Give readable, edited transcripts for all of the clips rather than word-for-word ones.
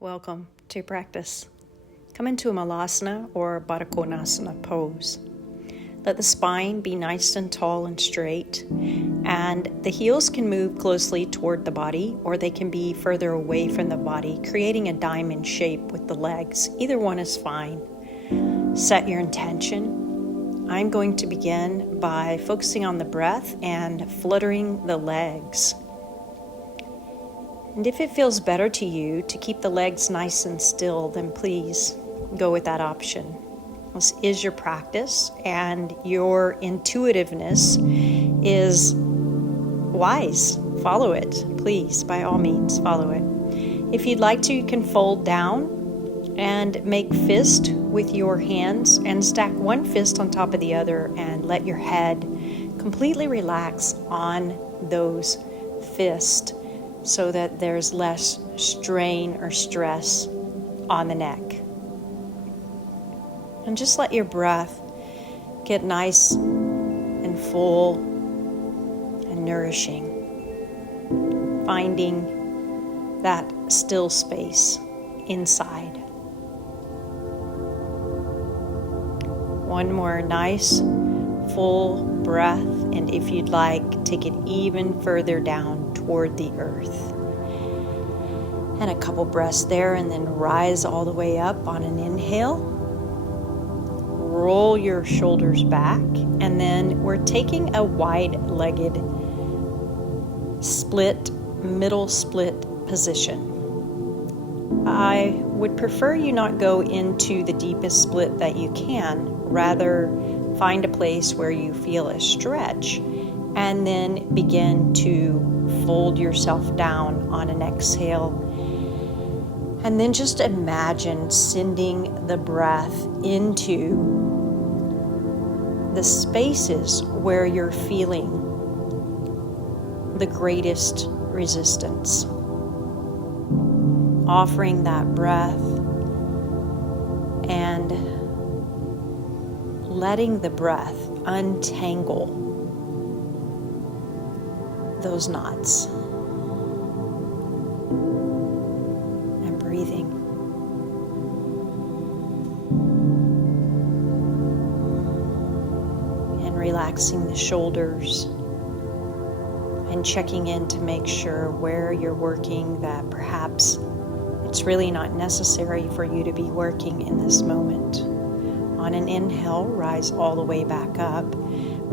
Welcome to practice. Come into a Malasana or Konasana pose. Let the spine be nice and tall and straight, and the heels can move closely toward the body, or they can be further away from the body, creating a diamond shape with the legs. Either one is fine. Set your intention. I'm going to begin by focusing on the breath and fluttering the legs. And if it feels better to you to keep the legs nice and still, then please go with that option. This is your practice, and your intuitiveness is wise. Follow it, please, by all means, follow it. If you'd like to, you can fold down and make fist with your hands and stack one fist on top of the other and let your head completely relax on those fists, so that there's less strain or stress on the neck. And just let your breath get nice and full and nourishing, finding that still space inside. One more nice, full breath, and if you'd like, take it even further down toward the earth. And a couple breaths there, and then rise all the way up on an inhale. Roll your shoulders back, and then we're taking a wide-legged middle split position. I would prefer you not go into the deepest split that you can. Rather, find a place where you feel a stretch, and then begin to fold yourself down on an exhale. And then just imagine sending the breath into the spaces where you're feeling the greatest resistance. Offering that breath and letting the breath untangle those knots. And breathing. And relaxing the shoulders. And checking in to make sure where you're working that perhaps it's really not necessary for you to be working in this moment. On an inhale, rise all the way back up.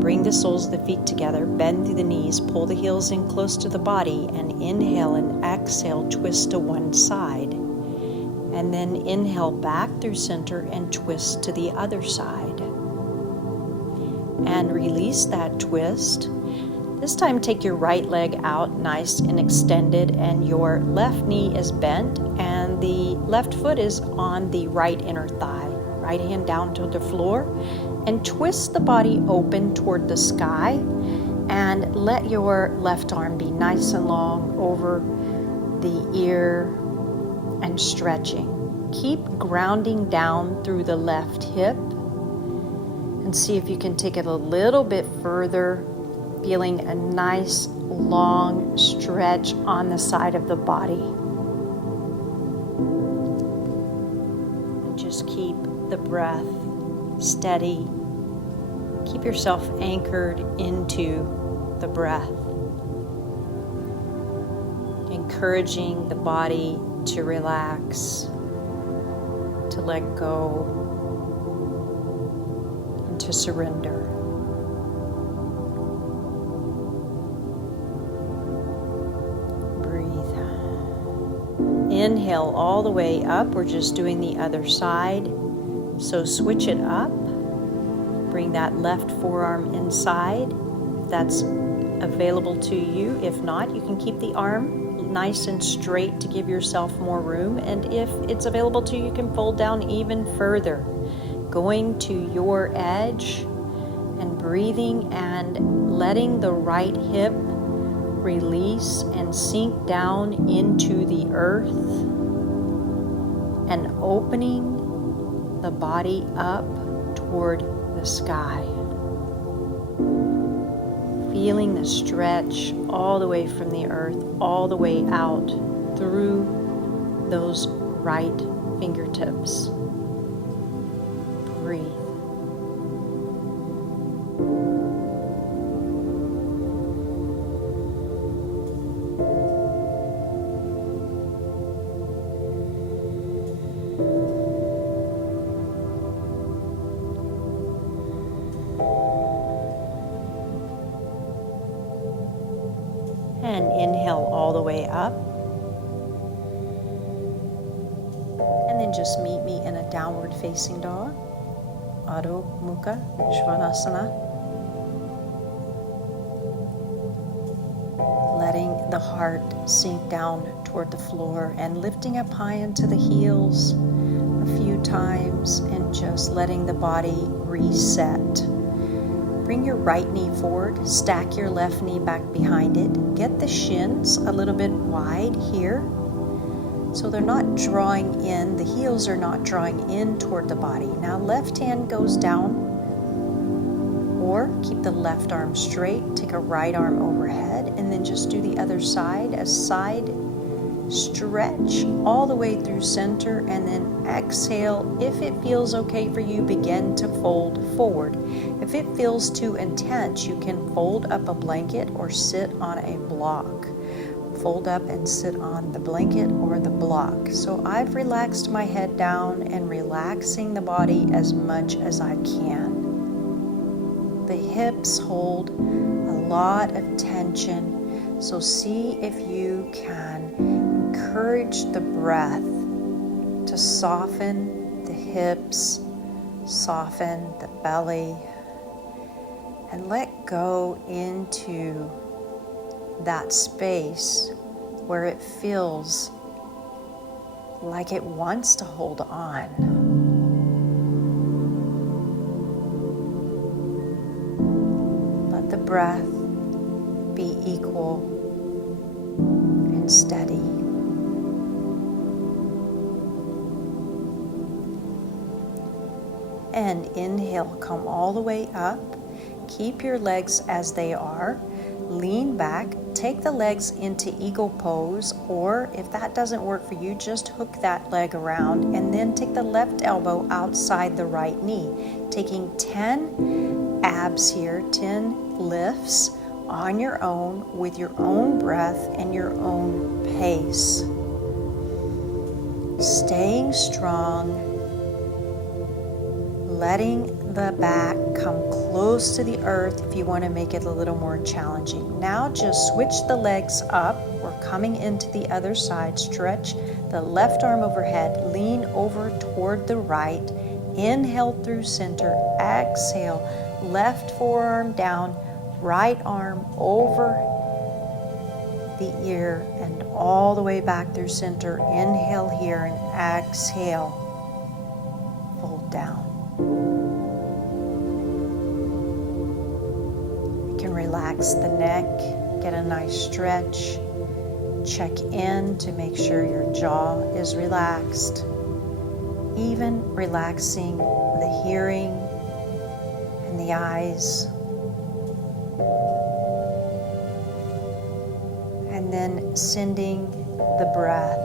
Bring the soles of the feet together, bend through the knees, pull the heels in close to the body, and inhale and exhale, twist to one side. And then inhale back through center and twist to the other side. And release that twist. This time take your right leg out nice and extended, and your left knee is bent, and the left foot is on the right inner thigh. Right hand down to the floor, and twist the body open toward the sky, and let your left arm be nice and long over the ear and stretching. Keep grounding down through the left hip, and see if you can take it a little bit further, feeling a nice long stretch on the side of the body. And just keep the breath steady. Keep yourself anchored into the breath, encouraging the body to relax, to let go, and to surrender. Breathe. Inhale all the way up. We're just doing the other side. So switch it up. Bring that left forearm inside, if that's available to you. If not, you can keep the arm nice and straight to give yourself more room. And if it's available to you, you can fold down even further. Going to your edge and breathing and letting the right hip release and sink down into the earth, and opening the body up toward the sky. Feeling the stretch all the way from the earth, all the way out through those right fingertips. Breathe. And inhale all the way up. And then just meet me in a downward facing dog. Adho Mukha Svanasana. Letting the heart sink down toward the floor and lifting up high into the heels a few times and just letting the body reset. Bring your right knee forward, stack your left knee back behind it. Get the shins a little bit wide here so they're not drawing in, the heels are not drawing in toward the body. Now left hand goes down, or keep the left arm straight, take a right arm overhead, and then just do the other side as side stretch all the way through center, and then exhale. If it feels okay for you, begin to fold forward. If it feels too intense, you can fold up a blanket or sit on a block. Fold up and sit on the blanket or the block. So I've relaxed my head down and relaxing the body as much as I can. The hips hold a lot of tension, so see if you can encourage the breath to soften the hips, soften the belly, and let go into that space where it feels like it wants to hold on. Let the breath be equal and steady. And inhale, come all the way up. Keep your legs as they are. Lean back, take the legs into eagle pose, or if that doesn't work for you, just hook that leg around and then take the left elbow outside the right knee. Taking 10 abs here, 10 lifts on your own with your own breath and your own pace. Staying strong. Letting the back come close to the earth if you want to make it a little more challenging. Now just switch the legs up. We're coming into the other side. Stretch the left arm overhead. Lean over toward the right. Inhale through center. Exhale. Left forearm down. Right arm over the ear and all the way back through center. Inhale here and exhale. Fold down. Relax the neck, get a nice stretch, check in to make sure your jaw is relaxed, even relaxing the hearing and the eyes, and then sending the breath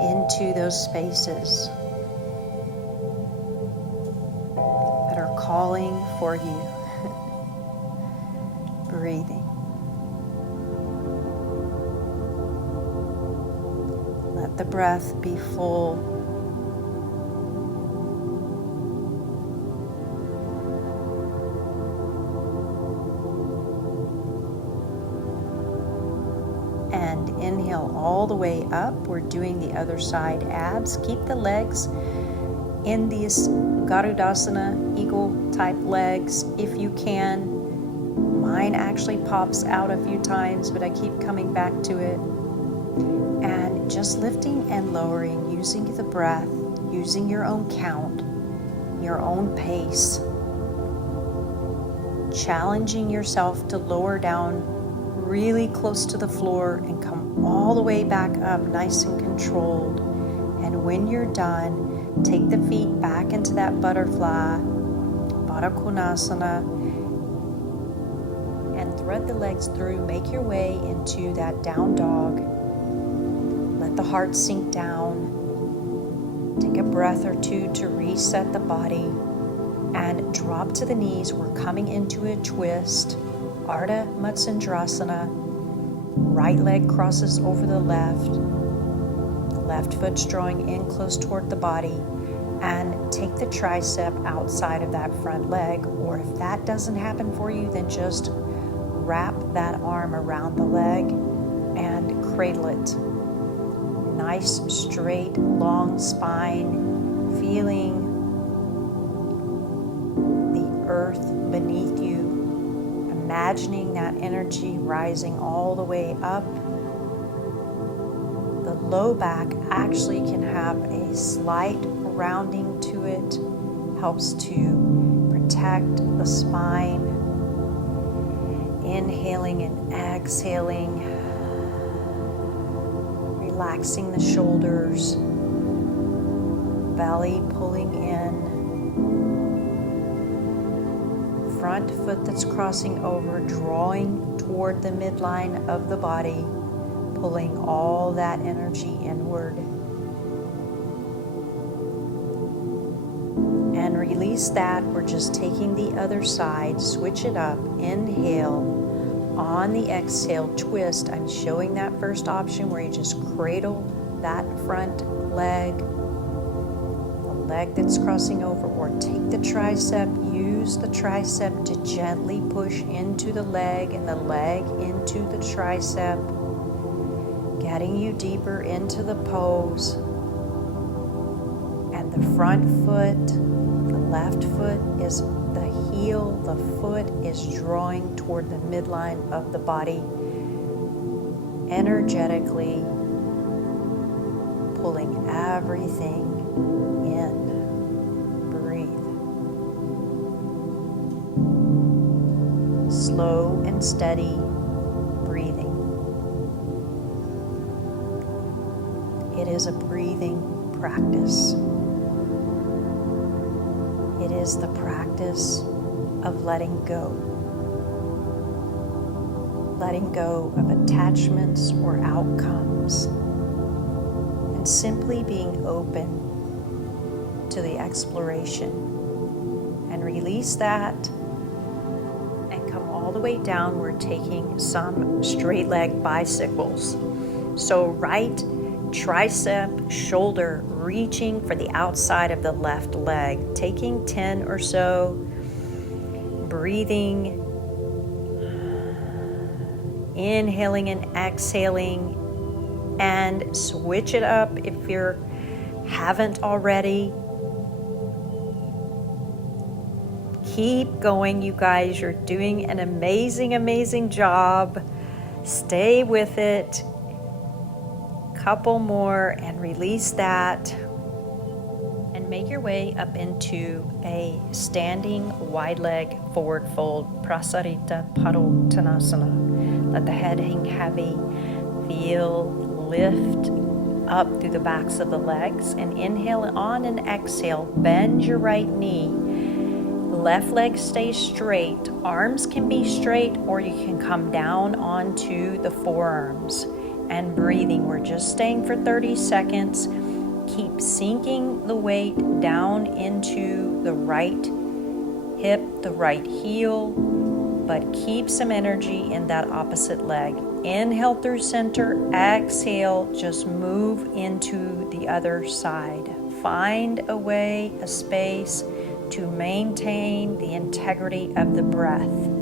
into those spaces calling for you. Breathing. Let the breath be full. And inhale all the way up. We're doing the other side abs. Keep the legs in these Garudasana, eagle type legs if you can. Mine actually pops out a few times, but I keep coming back to it. And just lifting and lowering, using the breath, using your own count, your own pace. Challenging yourself to lower down really close to the floor and come all the way back up nice and controlled. And when you're done, take the feet back into that butterfly, Baddha Konasana, and thread the legs through, make your way into that down dog. Let the heart sink down. Take a breath or two to reset the body and drop to the knees. We're coming into a twist. Arda Matsundrasana. Right leg crosses over the left foot's drawing in close toward the body, and take the tricep outside of that front leg, or if that doesn't happen for you, then just wrap that arm around the leg and cradle it. Nice, straight, long spine, feeling the earth beneath you, imagining that energy rising all the way up. The low back actually can have a slight rounding to it, helps to protect the spine. Inhaling and exhaling, relaxing the shoulders, belly pulling in, front foot that's crossing over, drawing toward the midline of the body, pulling all that energy inward. And release that. We're just taking the other side, switch it up, inhale. On the exhale, twist. I'm showing that first option where you just cradle that front leg, the leg that's crossing over, or take the tricep, use the tricep to gently push into the leg and the leg into the tricep, getting you deeper into the pose. And the front foot, the left foot is the heel, the foot is drawing toward the midline of the body, energetically pulling everything in. Breathe. Slow and steady breathing. It is a breathing practice. It is the practice of letting go. Letting go of attachments or outcomes, and simply being open to the exploration. And release that and come all the way down. We're taking some straight leg bicycles. So right tricep, shoulder reaching for the outside of the left leg, taking 10 or so, breathing, inhaling and exhaling, and switch it up if you haven't already. Keep going, you guys. You're doing an amazing job. Stay with it. Couple more and release that. And make your way up into a standing wide leg forward fold, Prasarita Padottanasana. Let the head hang heavy. Feel lift up through the backs of the legs, and inhale on and exhale. Bend your right knee. Left leg stays straight. Arms can be straight, or you can come down onto the forearms. And breathing. We're just staying for 30 seconds. Keep sinking the weight down into the right hip, the right heel, but keep some energy in that opposite leg. Inhale through center, exhale, just move into the other side. Find a way, a space to maintain the integrity of the breath.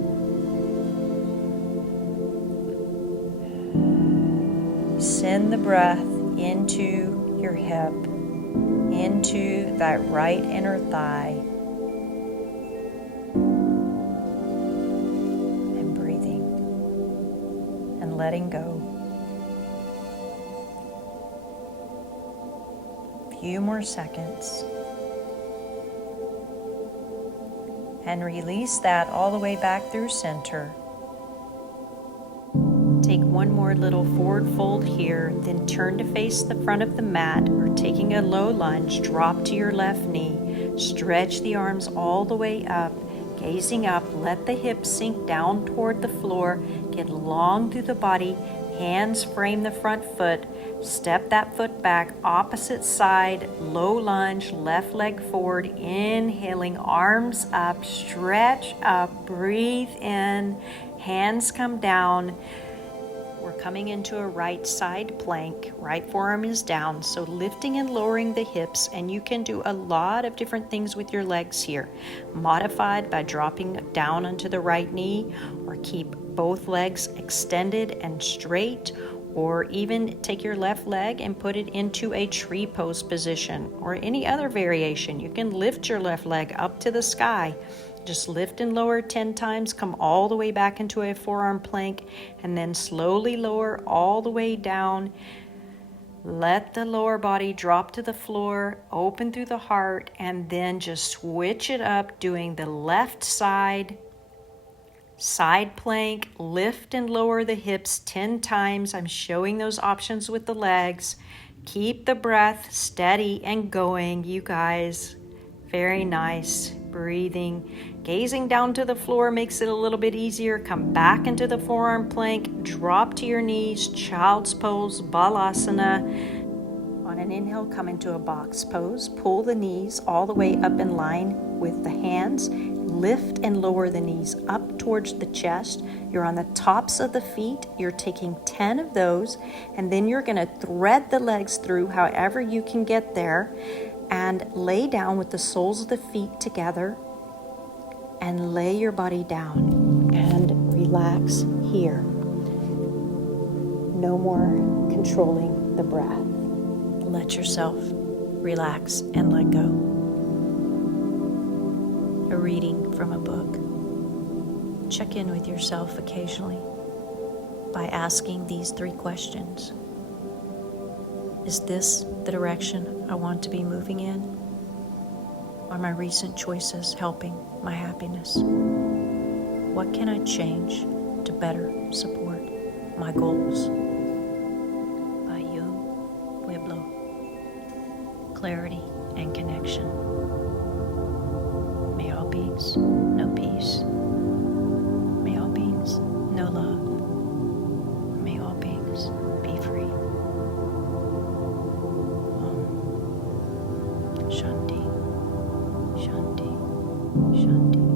Send the breath into your hip, into that right inner thigh, and breathing and letting go. A few more seconds. And release that all the way back through center. Take one more little forward fold here, then turn to face the front of the mat, or taking a low lunge, drop to your left knee. Stretch the arms all the way up, gazing up, let the hips sink down toward the floor. Get long through the body. Hands frame the front foot. Step that foot back, opposite side, low lunge, left leg forward, inhaling, arms up, stretch up, breathe in, hands come down. We're coming into a right side plank, right forearm is down, so lifting and lowering the hips, and you can do a lot of different things with your legs here. Modified by dropping down onto the right knee, or keep both legs extended and straight, or even take your left leg and put it into a tree pose position, or any other variation. You can lift your left leg up to the sky. Just lift and lower 10 times, come all the way back into a forearm plank, and then slowly lower all the way down. Let the lower body drop to the floor, open through the heart, and then just switch it up, doing the left side plank, lift and lower the hips 10 times. I'm showing those options with the legs. Keep the breath steady and going, you guys. Very nice. Breathing. Gazing down to the floor makes it a little bit easier. Come back into the forearm plank. Drop to your knees. Child's pose, Balasana. On an inhale, come into a box pose. Pull the knees all the way up in line with the hands. Lift and lower the knees up towards the chest. You're on the tops of the feet. You're taking 10 of those, and then you're going to thread the legs through however you can get there, and lay down with the soles of the feet together, and lay your body down and relax here. No more controlling the breath. Let yourself relax and let go. A reading from a book. Check in with yourself occasionally by asking these 3 questions. Is this the direction I want to be moving in? Are my recent choices helping my happiness? What can I change to better support my goals? By Pueblo. Clarity and connection. May all beings know peace. May all beings know love. May all beings be free. Om Shanti, Shanti, Shanti.